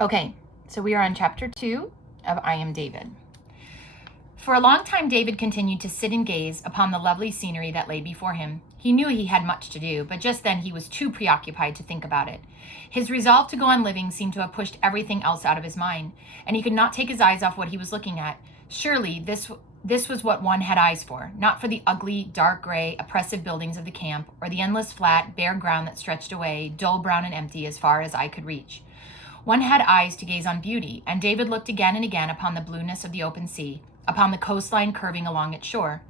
Okay, so we are on chapter 2 of I Am David. For a long time, David continued to sit and gaze upon the lovely scenery that lay before him. He knew he had much to do, but just then he was too preoccupied to think about it. His resolve to go on living seemed to have pushed everything else out of his mind, and he could not take his eyes off what he was looking at. Surely this was what one had eyes for, not for the ugly, dark gray, oppressive buildings of the camp, or the endless flat, bare ground that stretched away, dull brown and empty as far as eye could reach. One had eyes to gaze on beauty, and David looked again and again upon the blueness of the open sea, upon the coastline curving along its shore.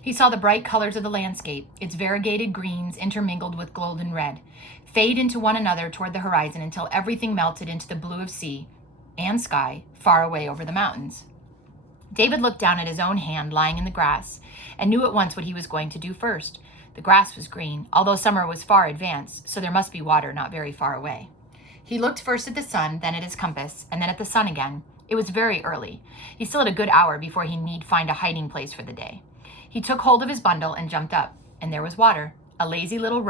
He saw the bright colors of the landscape, its variegated greens intermingled with golden red, fade into one another toward the horizon until everything melted into the blue of sea and sky far away over the mountains. David looked down at his own hand lying in the grass and knew at once what he was going to do first. The grass was green, although summer was far advanced, so there must be water not very far away. He looked first at the sun, then at his compass, and then at the sun again. It was very early. He still had a good hour before he need find a hiding place for the day. He took hold of his bundle and jumped up, and there was water, a lazy little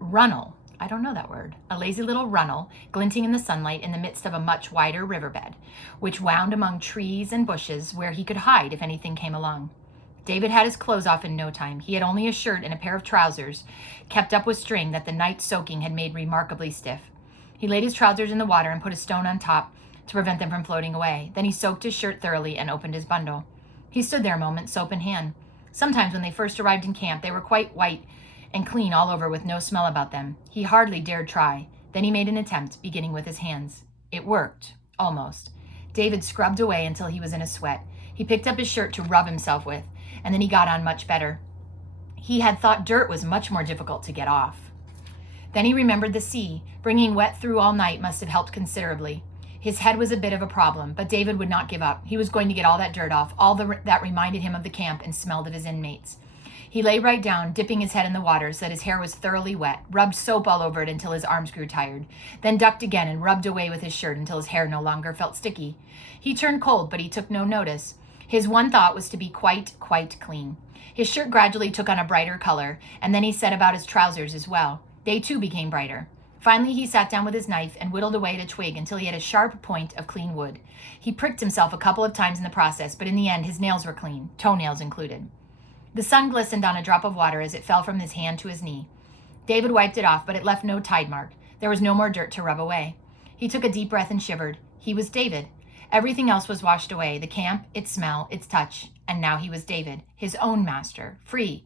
runnel. I don't know that word. A lazy little runnel, glinting in the sunlight in the midst of a much wider riverbed, which wound among trees and bushes where he could hide if anything came along. David had his clothes off in no time. He had only a shirt and a pair of trousers, kept up with string that the night's soaking had made remarkably stiff. He laid his trousers in the water and put a stone on top to prevent them from floating away. Then he soaked his shirt thoroughly and opened his bundle. He stood there a moment, soap in hand. Sometimes when they first arrived in camp, they were quite white and clean all over with no smell about them. He hardly dared try. Then he made an attempt, beginning with his hands. It worked, almost. David scrubbed away until he was in a sweat. He picked up his shirt to rub himself with, and then he got on much better. He had thought dirt was much more difficult to get off. Then he remembered the sea. Bringing wet through all night must have helped considerably. His head was a bit of a problem, but David would not give up. He was going to get all that dirt off, that reminded him of the camp and smelled of his inmates. He lay right down, dipping his head in the water so that his hair was thoroughly wet, rubbed soap all over it until his arms grew tired, then ducked again and rubbed away with his shirt until his hair no longer felt sticky. He turned cold, but he took no notice. His one thought was to be quite clean. His shirt gradually took on a brighter color, and then he set about his trousers as well. They too became brighter. Finally, he sat down with his knife and whittled away at a twig until he had a sharp point of clean wood. He pricked himself a couple of times in the process, but in the end his nails were clean, toenails included. The sun glistened on a drop of water as it fell from his hand to his knee. David wiped it off, but it left no tide mark. There was no more dirt to rub away. He took a deep breath and shivered. He was David. Everything else was washed away, the camp, its smell, its touch, and now he was David, his own master, free.